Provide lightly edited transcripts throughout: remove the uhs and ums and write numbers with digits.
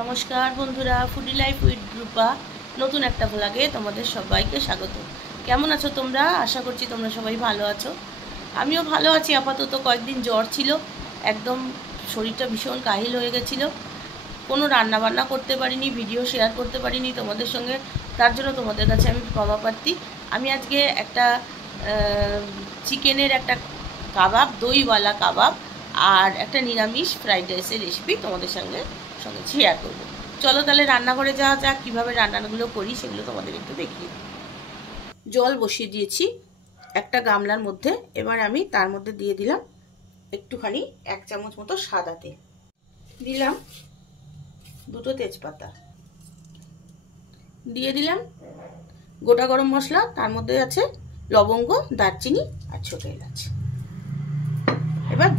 নমস্কার বন্ধুরা, foodie life with রূপা নতুন একটা ভ্লগে তোমাদের সবাইকে স্বাগত। কেমন আছো তোমরা? আশা করছি তোমরা সবাই ভালো আছো। আমিও ভালো আছি। আপাতত কয়েকদিন জ্বর ছিল, একদম শরীরটা ভীষণ কাহিল হয়ে গেছিলো। কোনো রান্না বান্না করতে পারিনি, ভিডিও শেয়ার করতে পারিনি তোমাদের সঙ্গে। তার জন্য তোমাদের কাছে আমি ক্ষমা প্রার্থী। আমি আজকে একটা চিকেনের একটা কাবাব, দইওয়ালা কাবাব আর একটা নিরামিষ ফ্রাইড রাইসের রেসিপি তোমাদের সঙ্গে শেয়ার করবো। চলো তাহলে রান্নাঘরে যাওয়া যাক। কীভাবে রান্নাগুলো করি সেগুলো তোমাদের একটু দেখিয়ে। জল বসিয়ে দিয়েছি একটা গামলার মধ্যে। এবার আমি তার মধ্যে দিয়ে দিলাম একটুখানি 1 চামচ মতো সাদা তেল, দিলাম 2টো তেজপাতা, দিয়ে দিলাম গোটা গরম মশলা, তার মধ্যে আছে লবঙ্গ, দারচিনি আর ছোট এলাচ। এবার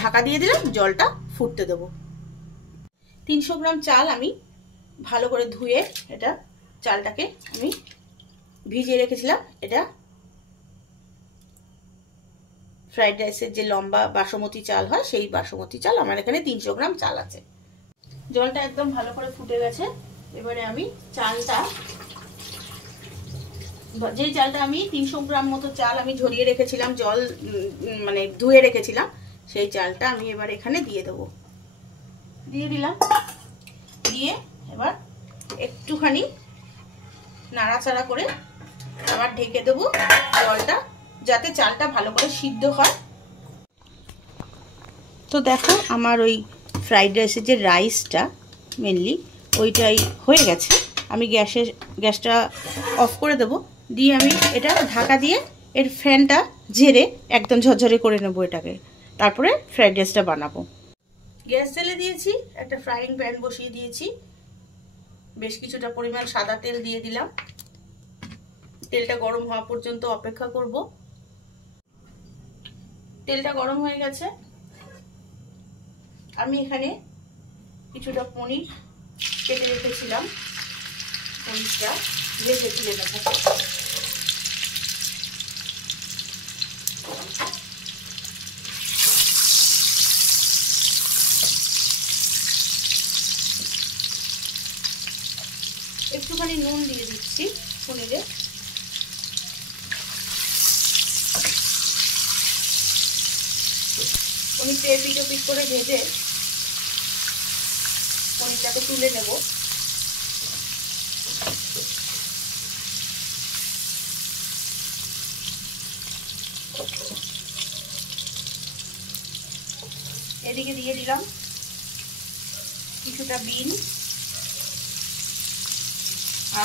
ঢাকা দিয়ে দিলাম, জলটা ফুটতে দেবো। 300 গ্রাম চাল আমি ভালো করে ধুয়ে চালটাকে আমি ভিজিয়ে রেখেছিলাম। এটা ফ্রাইড রাইসের যে লম্বা বাসমতি চাল হয়, সেই বাসমতি চাল। আমার এখানে 300 গ্রাম চাল আছে। জলটা একদম ভালো করে ফুটে গেছে। এবারে আমি যেই চালটা আমি 300 গ্রাম মতো চাল আমি ঝরিয়ে রেখেছিলাম, জল মানে ধুয়ে রেখেছিলাম, সেই চালটা আমি এবার এখানে দিয়ে দেবো। দিয়ে দিলাম, দিয়ে এবার একটুখানি নাড়াচাড়া করে আবার ঢেকে দেবো জলটা, যাতে চালটা ভালো করে সিদ্ধ হয়। তো দেখো আমার ওই ফ্রাইড রাইসের যে রাইসটা মেনলি ওইটাই হয়ে গেছে। আমি গ্যাসটা অফ করে দেবো, দিয়ে আমি এটা ঢাকা দিয়ে এর ফ্যানটা ঝেড়ে একদম ঝরঝরে করে নেবো এটাকে। তারপরে ফ্রাইড রাইসটা বানাবো। গ্যাস জ্বেলে দিয়েছি, একটা ফ্রাইং প্যান বসিয়ে দিয়েছি, বেশ কিছুটা পরিমাণ সাদা তেল দিয়ে দিলাম। তেলটা গরম হওয়া পর্যন্ত অপেক্ষা করব। তেলটা গরম হয়ে গেছে। আমি এখানে কিছুটা পনির কেটে রেখেছিলাম, পনিরটা ভেজে তুলে নেব। একটুখানি নুন দিয়ে দিচ্ছি পনিরে। পনিরটা এপিট ওপিট করে ভেজে পনিরটাকে তুলে নেব। এদিকে দিয়ে দিলাম কিছুটা বিন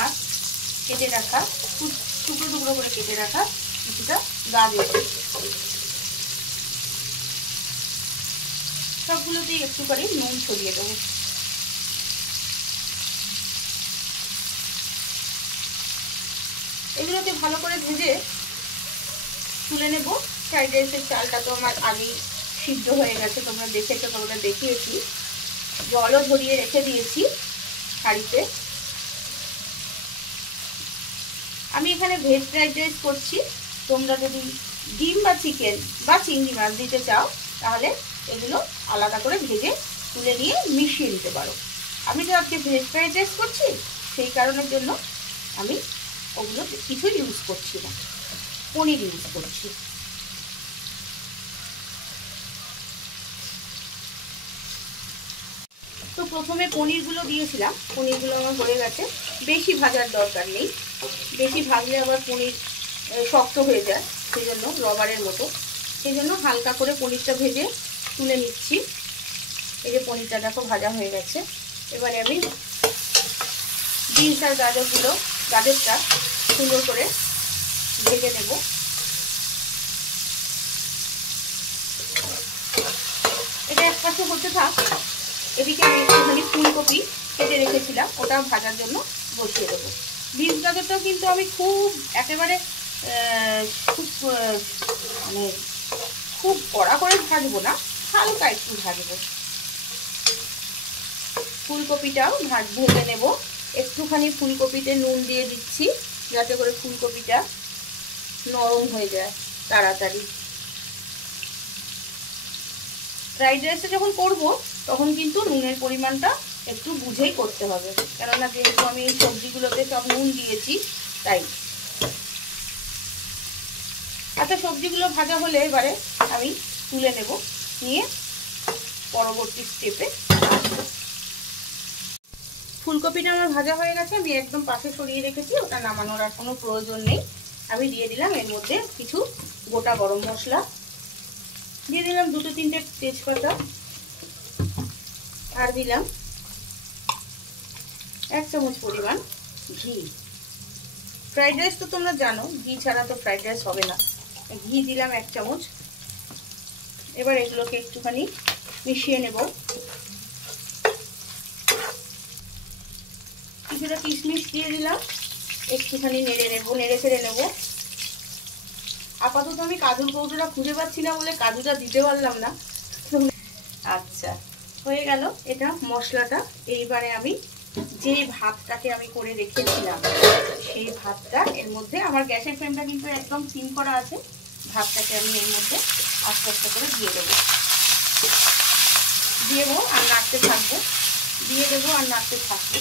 আর কেটে রাখা, টুকরো টুকরো করে কেটে রাখা কিছুটা গাজর। সবগুলোতেই একটু করে নুন ছড়িয়ে দেবো। এগুলোকে ভালো করে ভেজে তুলে নেব। ফ্রাইড রাইসের চালটা তো আমার আগেই সিদ্ধ হয়ে গেছে, তোমরা দেখেছো, তোমরা দেখিয়েছি। জলও ঝরিয়ে রেখে দিয়েছি হাঁড়িতে। আমি এখানে ভেজ ফ্রাইড রাইস করছি। তোমরা যদি ডিম বা চিকেন বা চিংড়ি মাছ দিতে চাও তাহলে এগুলো আলাদা করে ভেজে তুলে নিয়ে মিশিয়ে দিতে পারো। আমি তো আজকে ভেজ ফ্রাইড রাইস করছি, সেই কারণের জন্য আমি ওগুলো কিছু ইউজ করছি না, পনির ইউজ করছি। তো প্রথমে পনিরগুলো দিয়েছিলাম, পনিরগুলো আমার হয়ে গেছে। বেশি ভাজার দরকার নেই, বেশি ভাজলে আবার পনির শক্ত হয়ে যায়, সেই জন্য রবারের মতো। সেই জন্য হালকা করে পনিরটা ভেজে তুলে নিচ্ছি। এই যে পনিরটা দেখো ভাজা হয়ে গেছে। এবারে আমি বিনস আর গাজরটা সুন্দর করে ভেজে নেব। এটা এক পাশে হতে থাক, এদিকে আমি একটুখানি ফুলকপি কেটে রেখেছিলাম, ওটা ভাজার জন্য বসিয়ে দেবো। বিনস গাজরটাও কিন্তু আমি একেবারে খুব কড়া করে ভাজবো না, হালকা একটু ভাজবো। ফুলকপিটাও ভেজে নেব। একটুখানি ফুলকপিতে নুন দিয়ে দিচ্ছি, যাতে করে ফুলকপিটা নরম হয়ে যায় তাড়াতাড়ি। ফ্রাইড রাইসে যখন করব তখন কিন্তু নুনের পরিমাণটা একটু বুঝেই করতে হবে, কেননা যেহেতু আমি এই সবজিগুলোতে সব নুন দিয়েছি তাই। আচ্ছা, সবজিগুলো ভাজা হলে এবারে আমি তুলে নেব, নিয়ে পরবর্তী স্টেপে আসবো। ফুলকপিটা আমার ভাজা হয়ে গেছে, আমি একদম পাশে সরিয়ে রেখেছি, ওটা নামানোর আর কোনো প্রয়োজন নেই। আমি দিয়ে দিলাম এর মধ্যে কিছু গোটা গরম মশলা, দিয়ে দিলাম 2-3টে তেজপাতা, আর দিলাম 1 চামচ পরিমাণ ঘি। ফ্রাইড রাইস তো তোমরা জানো, ঘি ছাড়া তো ফ্রাইড রাইস হবে না। ঘি দিলাম 1 চামচ। এবার এগুলোকে একটুখানি মিশিয়ে নেব। কিছুটা কিশমিশ দিয়ে দিলাম, একটুখানি নেড়ে ছেড়ে নেব। আপাতত আমি কাজুর কৌটোটা খুঁজে পাচ্ছি না বলে কাজুটা দিতে পারলাম না। আচ্ছা, হয়ে গেল এটা মশলাটা। এইবারে আমি যে ভাতটাকে আমি করে রেখেছিলাম সেই ভাতটা এর মধ্যে, আমার গ্যাসের ফ্লেমটা কিন্তু একদম সিম করা আছে, ভাতটাকে আমি এর মধ্যে আস্তে আস্তে করে দিয়ে দেবো আর নাড়তে থাকবো, দিয়ে দেবো আর নাড়তে থাকবো।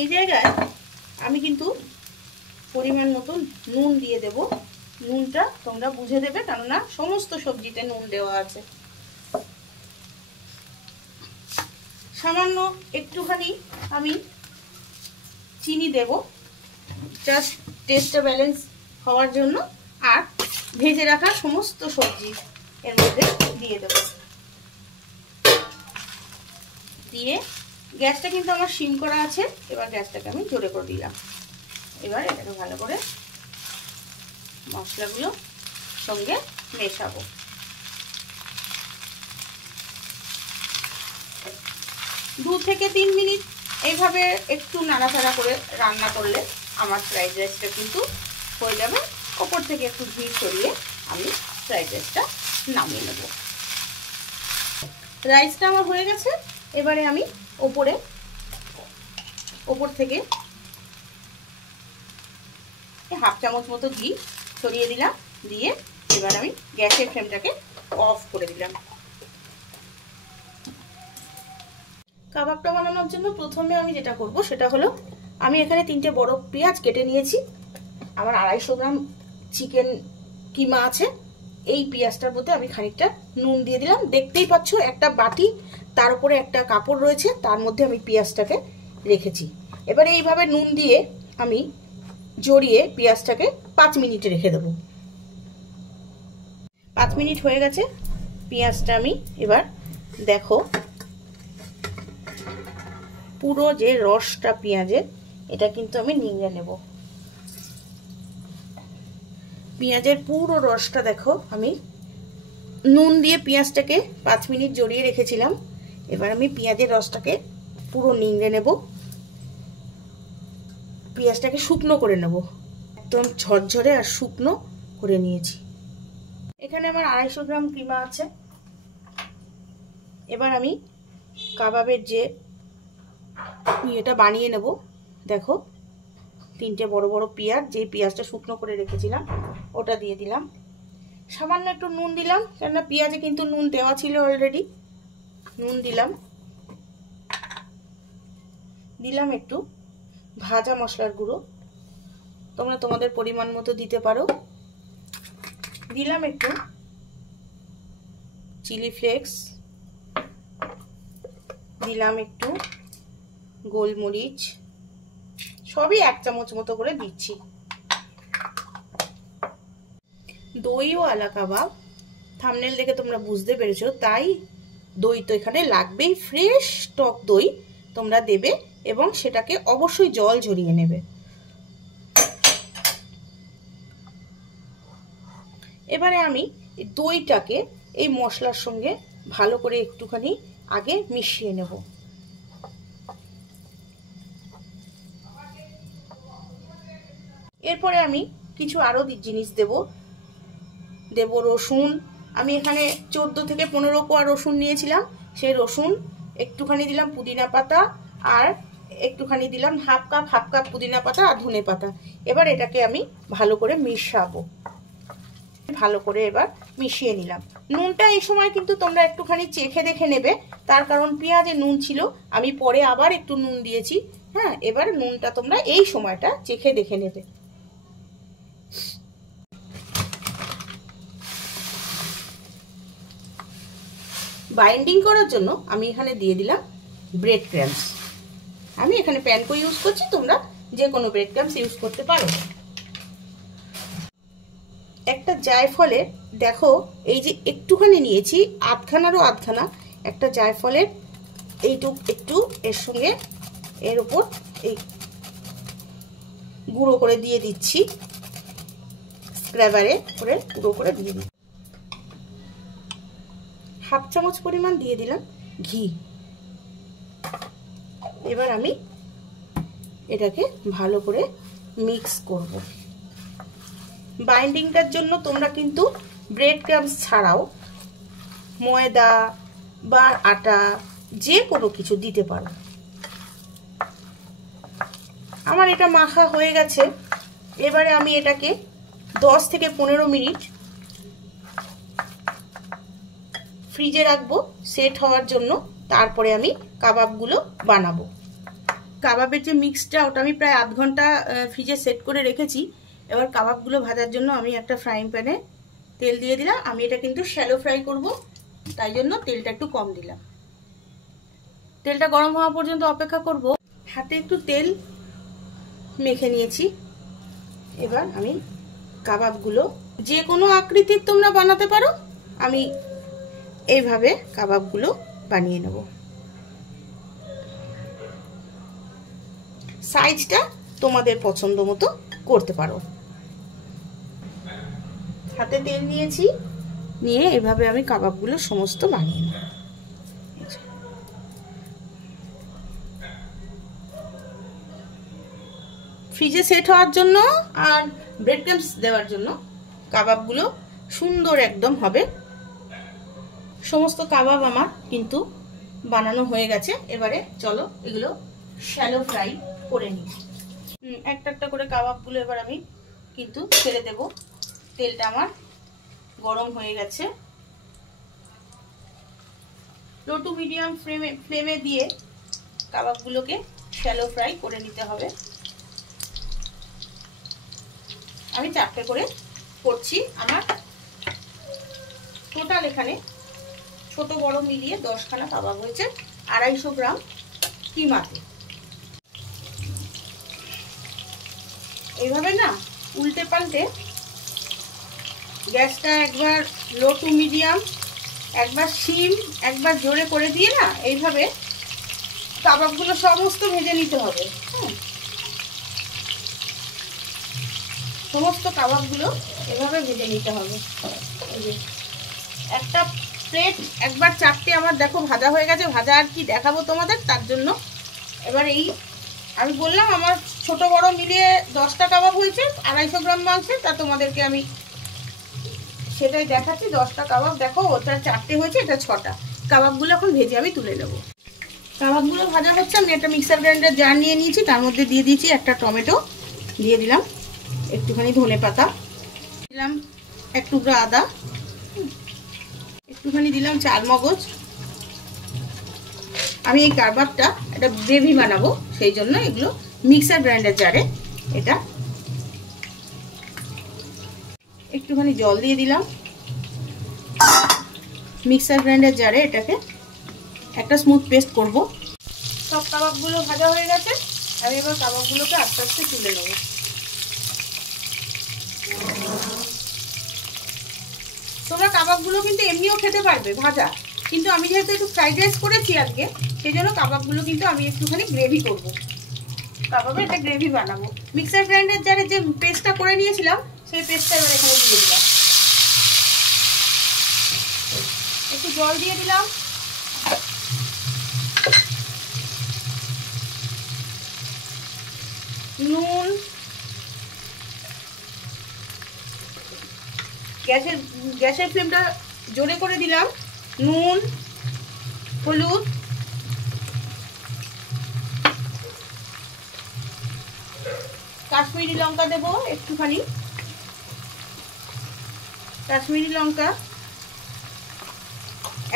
এই জায়গায় আমি কিন্তু পরিমাণ মতো নুন দিয়ে দেব। নুনটা তোমরা বুঝে দেবে, কেননা সমস্ত সবজিতে নুন দেওয়া আছে। সামান্য একটুখানি আমি চিনি দেব, জাস্ট টেস্টটা ব্যালেন্স হওয়ার জন্য। আর ভেজে রাখা সমস্ত সবজি এর মধ্যে দিয়ে দেব। দিয়ে গ্যাসটা কিন্তু আমার সিম করা আছে, এবার গ্যাসটাকে আমি জোরে করে দিলাম। এবার এটাকে ভালো করে মশলাগুলো সঙ্গে মেশাবো। 2 থেকে 3 মিনিট এইভাবে একটু নাড়াচাড়া করে রান্না করলে আমার ফ্রাইড রাইসটা কিন্তু হয়ে যাবে। ওপর থেকে একটু ঘি ছড়িয়ে আমি ফ্রাইড রাইসটা নামিয়ে নেব। রাইসটা আমার হয়ে গেছে। এবারে আমি ওপর থেকে 1/2 চামচ মতো ঘি ছড়িয়ে দিলাম, দিয়ে এবার আমি গ্যাসের ফ্লেমটাকে অফ করে দিলাম। কাবাবটা বানানোর জন্য প্রথমে আমি যেটা করব সেটা হলো, আমি এখানে 3টে বড় পেঁয়াজ কেটে নিয়েছি। আমার 250 গ্রাম চিকেন কিমা আছে। এই পেঁয়াজটার মধ্যে আমি খানিকটা নুন দিয়ে দিলাম। দেখতেই পাচ্ছ একটা বাটি, তার উপরে একটা কাপড় রয়েছে, তার মধ্যে আমি পেঁয়াজটাকে রেখেছি। এবার এইভাবে নুন দিয়ে আমি জড়িয়ে পেঁয়াজটাকে 5 মিনিট রেখে দেব। 5 মিনিট হয়ে গেছে। পেঁয়াজটা আমি এবার দেখো, পুরো যে রসটা পেঁয়াজের, এটা কিন্তু আমি নিংড়ে নেব। পেঁয়াজের পুরো রসটা দেখো, আমি নুন দিয়ে পেঁয়াজটাকে 5 মিনিট জড়িয়ে রেখেছিলাম। এবার আমি পেঁয়াজের রসটাকে পুরো নিংড়ে নেব। পেঁয়াজটাকে শুকনো করে নেব, একদম ঝরঝরে আর শুকনো করে নিয়েছি। এখানে আমার 250 গ্রাম কিমা আছে। এবার আমি কাবাবের যে এটা বানিয়ে নেব। দেখো, 3টে বড় বড় পেঁয়াজ, যে পেঁয়াজটা শুকনো করে রেখেছিলাম ওটা দিয়ে দিলাম। সামান্য একটু নুন দিলাম, কেননা পেঁয়াজে কিন্তু নুন দেওয়া ছিল অলরেডি। নুন দিলাম একটু ভাজা মশলার গুঁড়ো, তোমরা তোমাদের পরিমাণ মতো দিতে পারো। দিলাম একটু চিলি ফ্লেক্স, দিলাম একটু গোলমরিচ, সবই 1 চামচ মতো করে দিচ্ছি। দইওয়ালা কাবাব, থাম্বনেল দেখে তোমরা বুঝতে পেরেছো, তাই দই তো এখানে লাগবেই। ফ্রেশ টক দই তোমরা দেবে এবং সেটাকে অবশ্যই জল ঝরিয়ে নেবে। এবারে আমি দইটাকে এই মশলার সঙ্গে ভালো করে একটুখানি আগে মিশিয়ে নেব। এরপরে আমি কিছু আরও জিনিস দেব রসুন। আমি এখানে 14 থেকে 15 কোয়া রসুন নিয়েছিলাম, সেই রসুন একটুখানি দিলাম, পুদিনা পাতা আর একটুখানি দিলাম, হাফ কাপ পুদিনা পাতা আর ধনে পাতা। এবার এটাকে আমি ভালো করে মিশাবো, ভালো করে এবার মিশিয়ে নিলাম। নুনটা এই সময় কিন্তু তোমরা একটুখানি চেখে দেখে নেবে, তার কারণ পেঁয়াজে নুন ছিল, আমি পরে আবার একটু নুন দিয়েছি। হ্যাঁ, এবার নুনটা তোমরা এই সময়টা চেখে দেখে নেবে। বাইন্ডিং করার জন্য আমি এখানে দিয়ে দিলাম ব্রেড ক্রাম্বস। আমি এখানে প্যানকো ইউজ করছি, তোমরা যে কোনো ব্রেড ক্রাম্বস ইউজ করতে পারো। একটা জায়ফলের দেখো এই যে একটুখানি নিয়েছি, আধখানারও আধখানা, একটা জায়ফলের এইটুক একটু এর সঙ্গে এর উপর এই গুঁড়ো করে দিয়ে দিচ্ছি, স্ক্র্যাবারে করে গুঁড়ো করে দিয়ে দিচ্ছি। হাফ চামচ পরিমাণ দিয়ে দিলাম ঘি। এবার আমি এটাকে ভালো করে মিক্স করব। বাইন্ডিংটার জন্য তোমরা কিন্তু ব্রেড ক্রাম্বস ছাড়াও ময়দা বা আটা যে কোনো কিছু দিতে পারো। আমার এটা মাখা হয়ে গেছে। এবারে আমি এটাকে 10 থেকে 15 মিনিট ফ্রিজে রাখবো সেট হওয়ার জন্য। তারপরে আমি কাবাবগুলো বানাবো। কাবাবের যে মিক্সটা ওটা আমি প্রায় আধ ঘন্টা ফ্রিজে সেট করে রেখেছি। এবার কাবাবগুলো ভাজার জন্য আমি একটা ফ্রাইং প্যানে তেল দিয়ে দিলাম। আমি এটা কিন্তু শ্যালো ফ্রাই করব, তাই জন্য তেলটা একটু কম দিলাম। তেলটা গরম হওয়া পর্যন্ত অপেক্ষা করব। হাতে একটু তেল মেখে নিয়েছি। এবার আমি কাবাবগুলো যে কোনো আকৃতির তোমরা বানাতে পারো, আমি এইভাবে কাবাবগুলো বানিয়ে নেব। সাইজটা তোমাদের পছন্দ মতো করতে পারো। হাতে তেল নিয়েছি, নিয়ে এভাবে আমি কাবাবগুলো সমস্ত বানিয়ে নেব। ফ্রিজে সেট হওয়ার জন্য আর ব্রেড ক্রাম্বস দেওয়ার জন্য কাবাবগুলো সুন্দর একদম হবে। সমস্ত কাবাব আমার কিন্তু বানানো হয়ে গেছে। এবারে চলো এগুলো শ্যালো ফ্রাই করে নিই। একটা একটা করে কাবাবগুলো এবার আমি কিন্তু ছেড়ে দেব। তেলটা আমার গরম হয়ে গেছে। লো টু মিডিয়াম ফ্লেমে দিয়ে কাবাবগুলোকে শ্যালো ফ্রাই করে নিতে হবে। আমি 4টে করে করছি। আমার টোটাল এখানে ছোট বড় মিলিয়ে 10খানা কাবাব হয়েছে 250 গ্রাম কিমাতে। এইভাবে না উল্টে পাল্টে গ্যাসটা একবার লো টু মিডিয়াম, একবার সিম, একবার জোরে করে দিয়ে না এইভাবে কাবাবগুলো সমস্ত ভেজে নিতে হবে। সমস্ত কাবাবগুলো এভাবে ভেজে নিতে হবে। এই যে একটা প্লেট একবার 4টে আমার দেখো ভাজা হয়ে গেছে। ভাজা আর কি দেখাবো তোমাদের, তার জন্য এবার এই আমি বললাম আমার ছোট বড় মিলিয়ে 10টা কাবাব হয়েছে 250 গ্রাম মাংসে, তা তোমাদেরকে আমি সেটাই দেখাচ্ছি। 10টা কাবাব দেখো, ওটা 4টে হয়েছে, এটা 6টা। কাবাবগুলো এখন ভেজে আমি তুলে নেব। কাবাবগুলো ভাজা হচ্ছে। আমি একটা মিক্সার গ্রাইন্ডার জার নিয়ে নিয়েছি, তার মধ্যে দিয়ে দিয়েছি একটা টমেটো, দিয়ে দিলাম একটুখানি ধনে পাতা, দিলাম এক টুকরা আদা, একটুখানি দিলাম চারমগজ। আমি এই কাবাবটা একটা গ্রেভি বানাবো, সেই জন্য এগুলো মিক্সার গ্রাইন্ডার জারে এটা একটুখানি জল দিয়ে দিলাম। মিক্সার গ্রাইন্ডার জারে এটাকে একটা স্মুথ পেস্ট করব। সব কাবাবগুলো ভাজা হয়ে গেছে। আমি এবার কাবাবগুলোকে আস্তে আস্তে তুলে নেব। তোমরা কাবাবগুলো কিন্তু এমনিও খেতে পারবে ভাজা, কিন্তু আমি যেহেতু একটু ফ্রাইড রাইস করেছি আজকে, সেই জন্য কাবাবগুলো কিন্তু আমি একটুখানি গ্রেভি করব। কাবাবে একটা গ্রেভি বানাবো। মিক্সার গ্রাইন্ডার জারে যে পেস্টটা করে নিয়েছিলাম, সেই পেস্টটা এবার এখানে দিয়ে দিলাম। একটু জল দিয়ে দিলাম। নুন, গ্যাসের ফ্লেমটা জোরে করে দিলাম। নুন, হলুদ, কাশ্মীরি লঙ্কা দেব একটুখানি, কাশ্মীরি লঙ্কা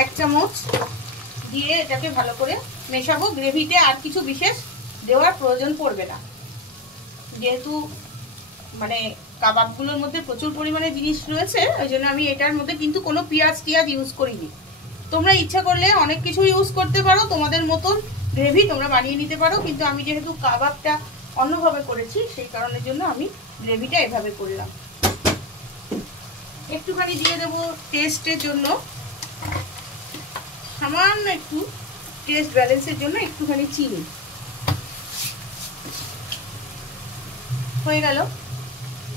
1 চামচ দিয়ে এটাকে ভালো করে মেশাবো। গ্রেভিতে আর কিছু বিশেষ দেওয়ার প্রয়োজন পড়বে না, যেহেতু মানে কাবাবগুলোর মধ্যে প্রচুর পরিমাণে জিনিস রয়েছে, ওই জন্য আমি এটার মধ্যে কিন্তু কোনো পেঁয়াজ ইউজ করিনি। তোমরা ইচ্ছা করলে অনেক কিছু ইউজ করতে পারো, তোমাদের মতন গ্রেভি তোমরা বানিয়ে নিতে পারো, কিন্তু আমি যেহেতু কাবাবটা অন্যভাবে করেছি সেই কারণের জন্য আমি গ্রেভিটা এভাবে করলাম। একটুখানি দিয়ে দেবো টেস্টের জন্য, সামান্য একটু টেস্ট ব্যালেন্সের জন্য একটুখানি চিনি। হয়ে গেল,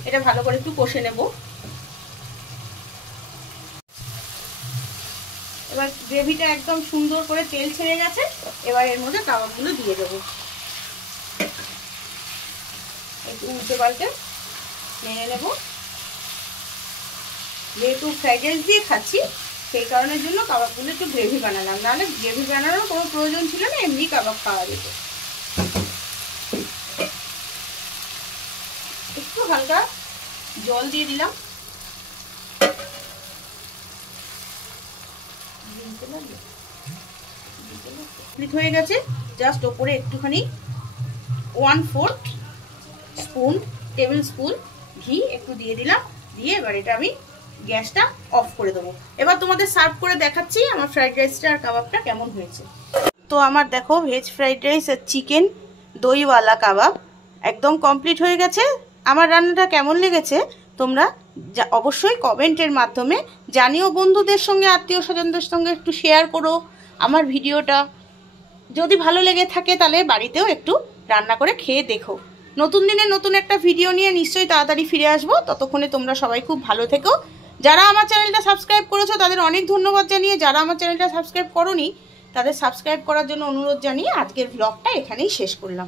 এটা ভালো করে একটু কষে নেব। এবার গ্রেভিটা একদম সুন্দর করে তেল ছেড়ে গেছে, এবার এর মধ্যে কাবাবগুলো দিয়ে দেবো। একটু উল্টে পাল্টে নেড়ে নেব। যেহেতু ফ্রাইড রাইস দিয়ে খাচ্ছি সেই কারণের জন্য কাবাবগুলো একটু গ্রেভি বানালাম, নাহলে গ্রেভি বানানোর কোনো প্রয়োজন ছিল না, এমনি কাবাব খাওয়া যেত। একটু হালকা জল দিয়ে দিলাম। হয়ে গেছে, জাস্ট ওপরে একটুখানি 1/4 স্পুন টেবিল স্পুন ঘি একটু দিয়ে দিলাম, দিয়ে এবার এটা আমি গ্যাসটা অফ করে দেবো। এবার তোমাদের সার্ভ করে দেখাচ্ছি আমার ফ্রাইড রাইসটা আর কাবাবটা কেমন হয়েছে। তো আমার দেখো ভেজ ফ্রাইড রাইস আর চিকেন দইওয়ালা কাবাব একদম কমপ্লিট হয়ে গেছে। আমার রান্নাটা কেমন লেগেছে তোমরা অবশ্যই কমেন্টের মাধ্যমে জানিও। বন্ধুদের সঙ্গে, আত্মীয় স্বজনদের সঙ্গে একটু শেয়ার করো আমার ভিডিওটা। যদি ভালো লেগে থাকে তাহলে বাড়িতেও একটু রান্না করে খেয়ে দেখো। নতুন দিনে নতুন একটা ভিডিও নিয়ে নিশ্চয়ই তাড়াতাড়ি ফিরে আসবো। ততক্ষণে তোমরা সবাই খুব ভালো থেকো। যারা আমার চ্যানেলটা সাবস্ক্রাইব করেছো তাদের অনেক ধন্যবাদ জানিয়ে, যারা আমার চ্যানেলটা সাবস্ক্রাইব করোনি তাদের সাবস্ক্রাইব করার জন্য অনুরোধ জানিয়ে আজকের ব্লগটা এখানেই শেষ করলাম।